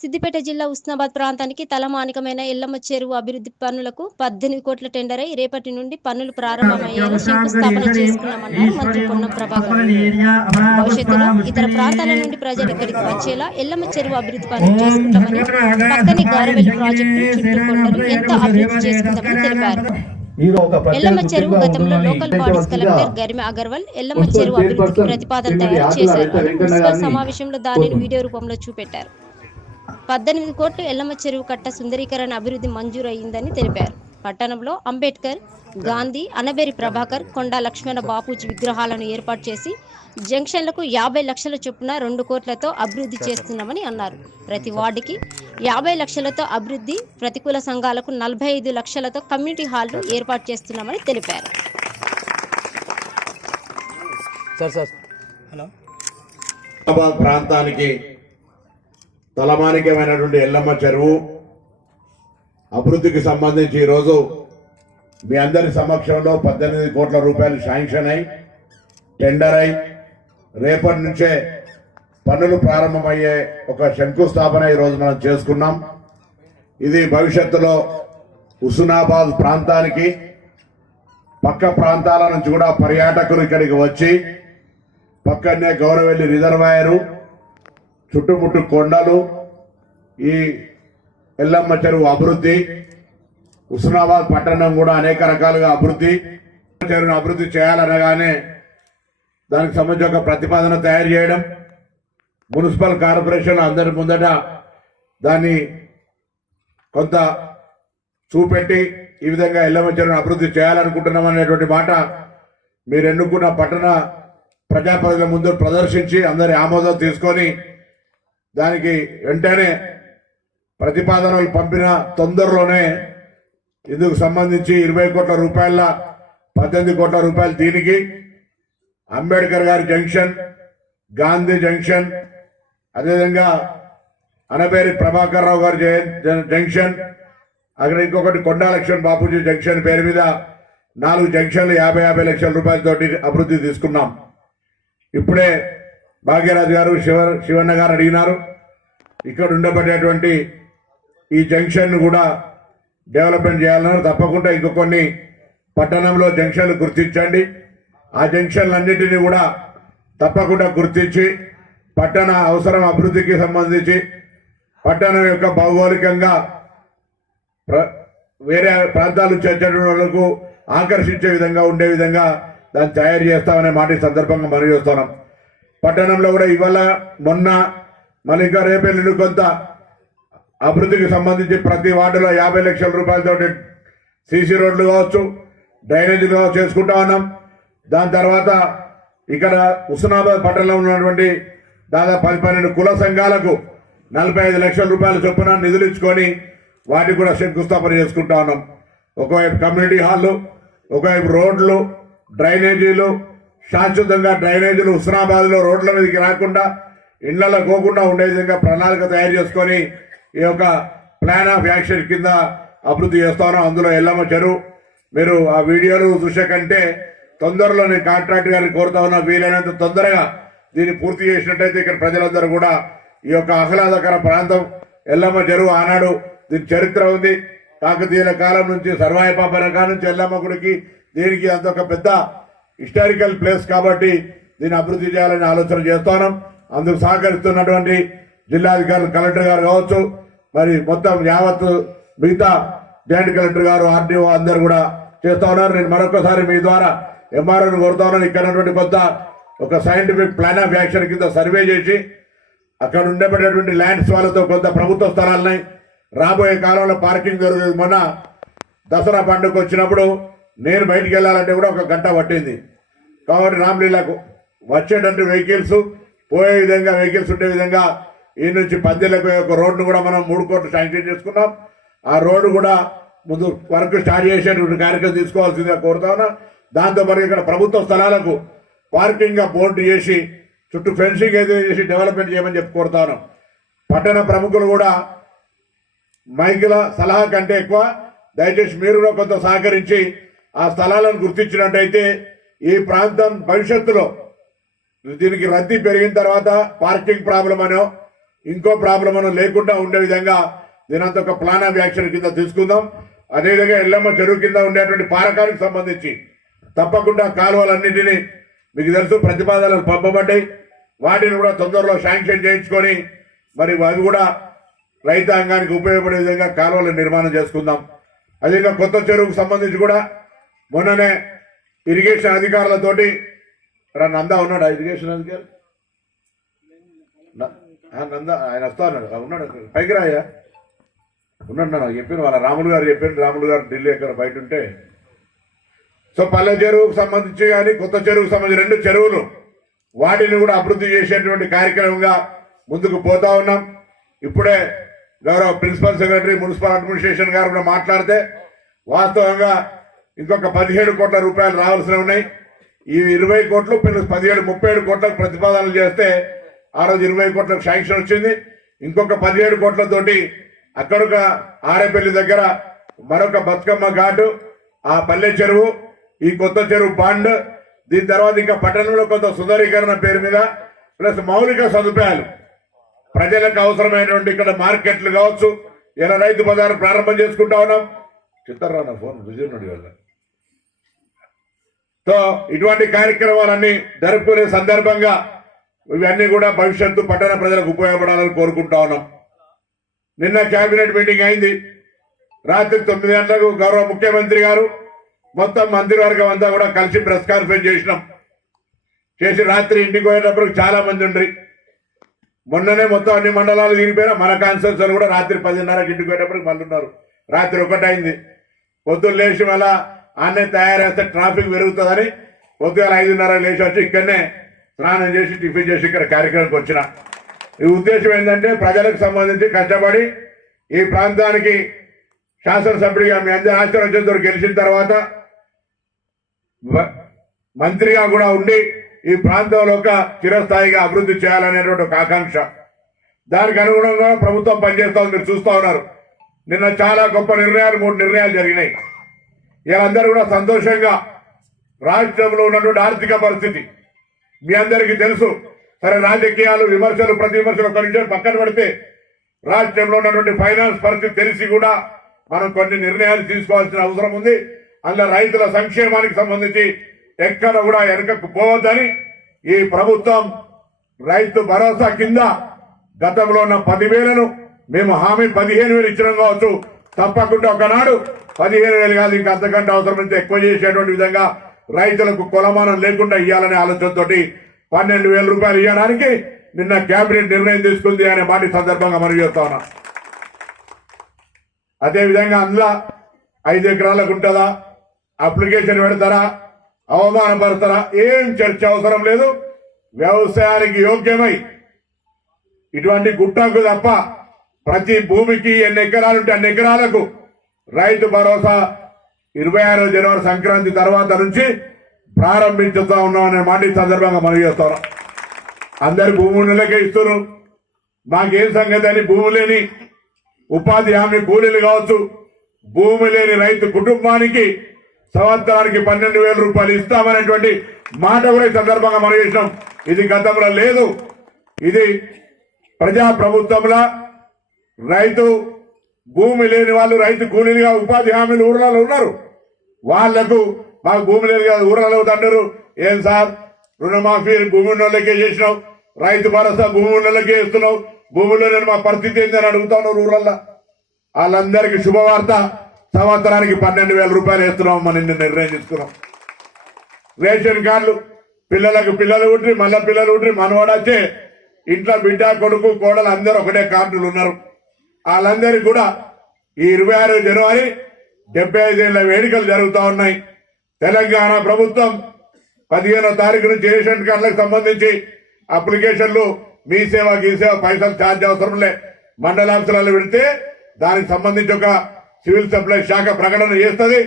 సిద్దిపేట జిల్లా ఉస్నాబాద్ ప్రాంతానికి తలమానికమైన ఎల్లమ్మ చెరువు అభివృద్ధి పనులకు పద్దెనిమిది కోట్ల టెండర్ అయి రేపటి నుండి పనులు ప్రారంభమయ్యేలా శంకుస్థాపన చేసుకున్నామన్నారు మంత్రి పొన్నం ప్రభాకర్ భవిష్యత్తులో ఇతర ప్రాంతాల నుండి ప్రజలు ఇక్కడికి వచ్చేలా ఎల్లమ్మ చెరువు అభివృద్ధి పనులు చేసుకుంటామని పక్కనే గారవెల్లి ప్రాజెక్టు చుట్టూ కొండలు ఎంత అభివృద్ధి చేసుకుంటామని తెలిపారు. ఎల్లమ్మ చెరువు గతంలో. లోకల్ బాడీస్ కలెక్టర్ గరిమ అగర్వాల్ ఎల్లమ్మ మున్సిపల్ చెరువు అభివృద్ధికి ప్రతిపాదన తయారు చేశారు. సమావేశంలో దానిని వీడియో రూపంలో చూపెట్టారు. పద్దెనిమిది కోట్లు ఎల్లమ్మ చెరువు కట్ట సుందరీకరణ అభివృద్ధి మంజూరు అయిందని తెలిపారు. పట్టణంలో అంబేద్కర్ గాంధీ అనబేరి ప్రభాకర్ కొండా లక్ష్మణ బాపూజీ విగ్రహాలను ఏర్పాటు చేసి జంక్షన్లకు యాభై లక్షల చొప్పున రెండు కోట్లతో అభివృద్ధి చేస్తున్నామని అన్నారు. ప్రతి వార్డుకి యాభై లక్షలతో అభివృద్ధి ప్రతికూల సంఘాలకు నలభై ఐదు లక్షలతో కమ్యూనిటీ హాల్ను ఏర్పాటు చేస్తున్నామని తెలిపారు. Sir sir. హలో. హైదరాబాద్ ప్రాంతానికి తలమానికమైనటువంటి ఎల్లమ్మ చెరువు అభివృద్ధికి సంబంధించి ఈరోజు మీ అందరి సమక్షంలో పద్దెనిమిది కోట్ల రూపాయలు శాంక్షన్ అయి టెండర్ అయి రేపటి నుంచే పనులు ప్రారంభమయ్యే ఒక శంకుస్థాపన ఈరోజు మనం చేసుకున్నాం. ఇది భవిష్యత్తులో హుస్నాబాద్ ప్రాంతానికి పక్క ప్రాంతాల నుంచి కూడా పర్యాటకులు ఇక్కడికి వచ్చి పక్కనే గౌరవెల్లి రిజర్వాయరు చుట్టుముట్టు కొండలు ఈ ఎల్లమ్మ చెరువు అభివృద్ధి హుస్నాబాద్ పట్టణం కూడా అనేక రకాలుగా అభివృద్ధి. చెరువును అభివృద్ధి చేయాలనగానే దానికి సంబంధించి ఒక ప్రతిపాదన తయారు చేయడం మున్సిపల్ కార్పొరేషన్ అందరి ముందట దాన్ని కొంత చూపెట్టి ఈ విధంగా ఎల్లమ్మ చెరువును అభివృద్ధి చేయాలనుకుంటున్నాం అనేటువంటి మాట మీరు ఎన్నుకున్న పట్టణ ప్రజాప్రతినిధుల ముందు ప్రదర్శించి అందరి ఆమోదం తీసుకొని దానికి వెంటనే ప్రతిపాదనలు పంపిన తొందరలోనే ఇందుకు సంబంధించి ఇరవై కోట్ల రూపాయల పద్దెనిమిది కోట్ల రూపాయలు దీనికి అంబేద్కర్ గారి జంక్షన్ గాంధీ జంక్షన్ అదేవిధంగా అనబేరి ప్రభాకర్ రావు గారి జ- జంక్షన్ అక్కడ ఇంకొకటి కొండా లక్ష్మణ్ బాపూజీ జంక్షన్ పేరు మీద నాలుగు జంక్షన్లు యాభై యాభై లక్షల రూపాయలతోటి అభివృద్ధి తీసుకున్నాం. ఇప్పుడే భాగ్యరాజు గారు శివ శివన్న గారు అడిగినారు. ఇక్కడ ఉండబడేటువంటి ఈ జంక్షన్ను కూడా డెవలప్మెంట్ చేయాలన్నారు. తప్పకుండా ఇంకో కొన్ని పట్టణంలో జంక్షన్లు గుర్తించండి. ఆ జంక్షన్లన్నింటినీ కూడా తప్పకుండా గుర్తించి పట్టణ అవసరం అభివృద్ధికి సంబంధించి పట్టణం యొక్క భౌగోళికంగా ప్ర- వేరే ప్రాంతాలు నుంచి వాళ్ళకు ఆకర్షించే విధంగా ఉండే విధంగా దాన్ని తయారు చేస్తామనే మాట సందర్భంగా మనం చేస్తున్నాం. పట్టణంలో కూడా ఇవాళ మొన్న మళ్ళీ ఇంకా రేపే ఎల్లుండి కొంత అభివృద్ధికి సంబంధించి ప్రతి వార్డులో యాభై లక్షల రూపాయలతో సీసీ రోడ్లు కావచ్చు డ్రైనేజీలు కావచ్చు చేసుకుంటా ఉన్నాం. దాని తర్వాత ఇక్కడ హుస్నాబాద్ పట్టణంలో ఉన్నటువంటి దాదాపు పది పన్నెండు కుల సంఘాలకు నలభై ఐదు లక్షల రూపాయల చొప్పున నిధులు ఇచ్చుకొని వాటికి కూడా శంకుస్థాపన చేసుకుంటా ఉన్నాం. ఒకవైపు కమ్యూనిటీ హాళ్ళు ఒకవైపు రోడ్లు డ్రైనేజీలు శాశ్వతంగా డ్రైనేజీలు హుస్నాబాద్లో రోడ్ల మీదకి రాకుండా ఇళ్ళలో పోకుండా ఉండే విధంగా ప్రణాళిక తయారు చేసుకొని ఈ యొక్క ప్లాన్ ఆఫ్ యాక్షన్ కింద అభివృద్ధి చేస్తాను. అందులో ఎల్లమ్మ చెరువు మీరు ఆ వీడియోలు చూసే కంటే తొందరలో నేను కాంట్రాక్ట్ గారిని కోరుతా ఉన్నా వీలైనంత తొందరగా దీన్ని పూర్తి చేసినట్టయితే ఇక్కడ ప్రజలందరూ కూడా ఈ యొక్క ఆహ్లాదకర ప్రాంతం ఎల్లమ్మ చెరువు ఆనాడు దీని చరిత్ర ఉంది. కాకతీయుల కాలం నుంచి సర్వాయపాపన కాలం నుంచి ఎల్లమ్మ గుడికి దీనికి అంత ఒక పెద్ద హిస్టారికల్ ప్లేస్ కాబట్టి దీన్ని అభివృద్ధి చేయాలని ఆలోచన చేస్తున్నాం. అందుకు సహకరిస్తున్నటువంటి జిల్లాధికారులు కలెక్టర్ గారు కావచ్చు మరి మొత్తం యావత్ మిగతా జాయింట్ కలెక్టర్ గారు ఆర్డీఓ అందరు కూడా చేస్తా ఉన్నారు. నేను మరొకసారి మీ ద్వారా ఎంఆర్ఓని కోరుతా ఉన్నాను. ఇక్కడ ఉన్నటువంటి కొంత ఒక సైంటిఫిక్ ప్లాన్ ఆఫ్ యాక్షన్ కింద సర్వే చేసి అక్కడ ఉండబడేటువంటి ల్యాండ్స్ వాళ్ళతో కొంత ప్రభుత్వ స్థలాలని రాబోయే కాలంలో పార్కింగ్ జరుగుతుంది. మొన్న దసరా పండుగ వచ్చినప్పుడు నేను బయటికి వెళ్ళాలంటే కూడా ఒక గంట పట్టింది. కాబట్టి రామ్లీలకు వచ్చేటువంటి వెహికల్స్ పోయే విధంగా వెహికల్స్ ఉండే విధంగా ఈ నుంచి పందిలకు ఒక రోడ్డును కూడా మనం మూడు కోట్లు శాంక్షన్ చేసుకున్నాం. ఆ రోడ్డు కూడా ముందు వర్క్ స్టార్ట్ చేసేటువంటి కార్యక్రమం తీసుకోవాల్సిందిగా కోరుతా ఉన్నా. దాంతోపాటు ఇక్కడ ప్రభుత్వ స్థలాలకు పార్కింగ్గా బోర్డు చేసి చుట్టూ ఫెన్సింగ్ ఏదో చేసి డెవలప్మెంట్ చేయమని చెప్పి కోరుతా ఉన్నాం. పట్టణ ప్రముఖులు కూడా మైకుల సలహా కంటే ఎక్కువ. దయచేసి మీరు కూడా కొంత సహకరించి ఆ స్థలాలను గుర్తించినట్టయితే ఈ ప్రాంతం భవిష్యత్తులో దీనికి రద్దీ పెరిగిన తర్వాత పార్కింగ్ ప్రాబ్లం అనో ఇంకో ప్రాబ్లం అనో లేకుండా ఉండే విధంగా దీనంతా ఒక ప్లాన్ ఆఫ్ యాక్షన్ కింద తీసుకుందాం. అదేవిధంగా ఎల్లమ్మ చెరువు కింద ఉండేటువంటి పారకానికి సంబంధించి తప్పకుండా కాలువలన్నింటినీ మీకు తెలుసు ప్రతిపాదనలు పంపబడ్డాయి. వాటిని కూడా తొందరలో శాంక్షన్ చేయించుకొని మరి అవి కూడా రైతాంగానికి ఉపయోగపడే విధంగా కాలువల నిర్మాణం చేసుకుందాం. అదేవిధంగా కొత్త చెరువుకు సంబంధించి కూడా మొన్ననే ఇరిగేషన్ అధికారులతోటి రా నందా ఉన్నాడా? ఇరిగేషన్ అధికారి? నందా ఆయన వస్తా ఉన్నాడు. ఉన్నాడు. పైకి రాయా? ఉన్నాడు నాకు చెప్పాను. వాళ్ళ రాములు గారు చెప్పాను రాములు గారు ఢిల్లీ ఎక్కడ బయట ఉంటే. సో పల్లె చెరువుకు సంబంధించి కానీ కొత్త చెరువుకు సంబంధించి రెండు చెరువులు. వాటిని కూడా అభివృద్ధి చేసేటువంటి కార్యక్రమంగా ముందుకు పోతా ఉన్నాం. ఇప్పుడే గౌరవ ప్రిన్సిపల్ సెక్రటరీ మున్సిపల్ అడ్మినిస్ట్రేషన్ గారు కూడా మాట్లాడితే వాస్తవంగా ఇంకొక పదిహేడు కోట్ల రూపాయలు రావాల్సి ఉన్నాయి. ఈ ఇరవై కోట్లు ప్లస్ పదిహేడు ముప్పై ఏడు కోట్లకు ప్రతిపాదనలు చేస్తే ఆ రోజు ఇరవై కోట్లకు శాంక్షన్ వచ్చింది. ఇంకొక పదిహేడు కోట్లతోటి అక్కడొక ఆరేపల్లి దగ్గర మరొక బతుకమ్మ ఘాటు ఆ పల్లె చెరువు ఈ కొత్త చెరువు బాండ్ దీని తర్వాత ఇంకా పట్టణంలో కొంత సుందరీకరణ పేరు మీద ప్లస్ మౌలిక సదుపాయాలు. ప్రజలకు అవసరమైనటువంటి ఇక్కడ మార్కెట్లు కావచ్చు ఇలా రైతు బజార్ ప్రారంభం చేసుకుంటా ఉన్నాం. చిత్తరా ఫోన్ బిజీ ఉన్నాడు కదా. సో ఇటువంటి కార్యక్రమాలన్నీ జరుపుకునే సందర్భంగా ఇవన్నీ కూడా భవిష్యత్తు పట్టణ ప్రజలకు ఉపయోగపడాలని కోరుకుంటా ఉన్నాం. నిన్న కేబినెట్ మీటింగ్ అయింది. రాత్రి తొమ్మిది గంటలకు గౌరవ ముఖ్యమంత్రి గారు మొత్తం మంత్రివర్గం అంతా కూడా కలిసి ప్రెస్ కాన్ఫరెన్స్ చేసినాం. చేసి రాత్రి ఇంటికి పోయేటప్పుడు చాలా మంది ఉండ్రి. మొన్ననే మొత్తం అన్ని మండలాలు తిరిగిపోయినా మన కాన్స్టిట్యూన్సీలు కూడా రాత్రి పదిన్నరకి ఇంటికి పోయేటప్పటికి మళ్ళీ ఉన్నారు. రాత్రి ఒకటైంది. పొద్దున్న లేచి మళ్ళా ఆన్లైన్ తయారు చేస్తే ట్రాఫిక్ పెరుగుతుందని ఉదయం ఐదున్నర లేచి వచ్చి ఇక్కడనే స్నానం చేసి టిఫిన్ చేసి ఇక్కడ కార్యక్రమానికి వచ్చిన. ఈ ఉద్దేశం ఏంటంటే ప్రజలకు సంబంధించి కష్టపడి ఈ ప్రాంతానికి శాసనసభ్యుడిగా మీ అందరి ఆశీర్వచనతో గెలిచిన తర్వాత మంత్రిగా కూడా ఉండి ఈ ప్రాంతంలో ఒక చిరస్థాయిగా అభివృద్ధి చేయాలనేటువంటి ఒక ఆకాంక్ష. దానికి అనుగుణంగా ప్రభుత్వం పనిచేస్తా మీరు చూస్తూ ఉన్నారు. నిన్న చాలా గొప్ప నిర్ణయాలు మూడు నిర్ణయాలు జరిగినాయి. వీళ్ళందరూ కూడా సంతోషంగా రాష్ట్రంలో ఉన్నటువంటి ఆర్థిక పరిస్థితి మీ అందరికీ తెలుసు. సరే రాజకీయాలు విమర్శలు ప్రతి విమర్శలు ఒక నిమిషం పక్కన పెడితే రాష్ట్రంలో ఉన్నటువంటి ఫైనాన్స్ పరిస్థితి తెలిసి కూడా మనం కొన్ని నిర్ణయాలు తీసుకోవాల్సిన అవసరం ఉంది. అందులో రైతుల సంక్షేమానికి సంబంధించి ఎక్కడ కూడా వెనకకు పోవద్దని ఈ ప్రభుత్వం రైతు భరోసా కింద గతంలో ఉన్న పదివేలను మేము హామీ పదిహేను వేలు ఇచ్చినాం కావచ్చు. తప్పకుండా ఒకనాడు పదిహేను వేలు కాదు ఇంకా అంతకంటే అవసరమైతే ఎక్కువ చేసేటువంటి విధంగా రైతులకు కొలమానం లేకుండా ఇవ్వాలనే ఆలోచనతో పన్నెండు వేల రూపాయలు ఇవ్వడానికి నిన్న కేబినెట్ నిర్ణయం తీసుకుంది అనే మాట సందర్భంగా మనం చేస్తా ఉన్నాం. అదేవిధంగా అందులో ఐదు ఎకరాలకు ఉంటుందా? అప్లికేషన్ పెడతారా? అవమానపడతారా ఏం చర్చ అవసరం లేదు. వ్యవసాయానికి యోగ్యమై ఇటువంటి గుట్టకు తప్ప ప్రతి భూమికి ఎన్ని ఎకరాలు ఉంటే అన్ని ఎకరాలకు రైతు భరోసా ఇరవై ఆరో జనవరి సంక్రాంతి తర్వాత నుంచి ప్రారంభించుతా ఉన్నాం అనే మాట ఈ సందర్భంగా మనం చేస్తున్నాం అందరి భూములకే ఇస్తున్నారు. మాకేం సంగతి అని భూమి లేని ఉపాధి హామీ కూలీలు కావచ్చు. భూమి లేని రైతు కుటుంబానికి సంవత్సరానికి పన్నెండు వేల రూపాయలు ఇస్తామనేటువంటి మాట కూడా ఈ సందర్భంగా మనం చేసినాం. ఇది గతంలో లేదు. ఇది ప్రజా ప్రభుత్వంలో రైతు భూమి లేని వాళ్ళు రైతు కూలీలుగా ఉపాధి హామీలు ఊర్లలో ఉన్నారు. వాళ్ళకు మాకు భూమి లేదు కదా ఊర్లలో అంటారు ఏం సార్? రుణమాఫీ భూమి ఉన్నోళ్ళకే చేసినావు. రైతు భరోసా భూమి ఉన్నోళ్ళకే ఇస్తున్నావు భూమిలో నేను మా పరిస్థితి ఏందని అడుగుతా ఉన్నారు ఊర్లల్లో. వాళ్ళందరికీ శుభవార్త. సంవత్సరానికి పన్నెండు వేల రూపాయలు వేస్తున్నాం మనం నిన్న నిర్ణయం తీసుకున్నాం రేషన్ కార్డులు. పిల్లలకు పిల్లలు ఉంటే మళ్ళా పిల్లలు ఉండ్రి మనవాడచ్చే ఇంట్లో బిడ్డ కొడుకు కోడలు అందరూ ఒకటే కార్డులు ఉన్నారు. వాళ్ళందరికీ కూడా ఈ ఇరవై ఆరు జనవరి డెబ్బై ఐదేళ్ళ వేడుకలు జరుగుతూ ఉన్నాయి. తెలంగాణ ప్రభుత్వం పదిహేనో తారీఖు నుంచి రేషన్ కార్డులకు సంబంధించి అప్లికేషన్లు మీ సేవ గీ సేవ పైసలు ఛార్జ్ అవసరం లే మండలాంశాలు పెడితే దానికి సంబంధించి ఒక సివిల్ సప్లై శాఖ ప్రకటన చేస్తుంది.